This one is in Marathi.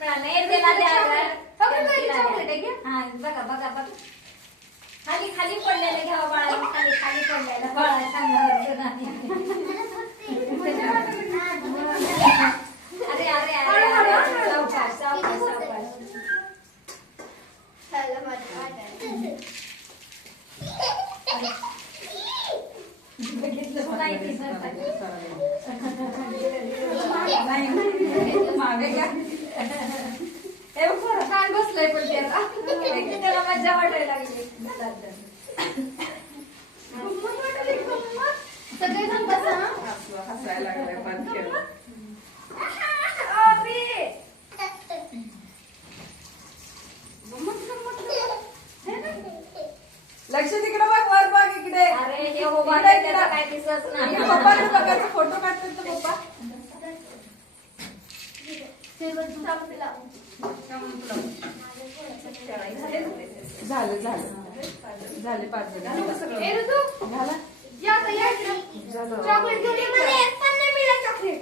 मिळालं नाही त्याला हा बघा बघा बघा खाली खाली पडलेलं घ्यावं बाळा खाली खाली पडलेलं बाळा सांगा अरे अरे अरे सावकाश सावकाश सावकाश बघितलं नाही मागे घ्या छान बसलंय पण त्याला मजा वाटायला लागली सगळेजण बसा हसायला लागले पण लक्ष तिकडे बघ वर बघ इकडे अरे हे हो त्याला काय दिसत नाही पप्पाने बघायचं फोटो काढतात तर पप्पा झालं झालं झाले 5 मिनिट झाला चॉकलेट घेऊन ये मला एक पण नाही मिळालं चॉकलेट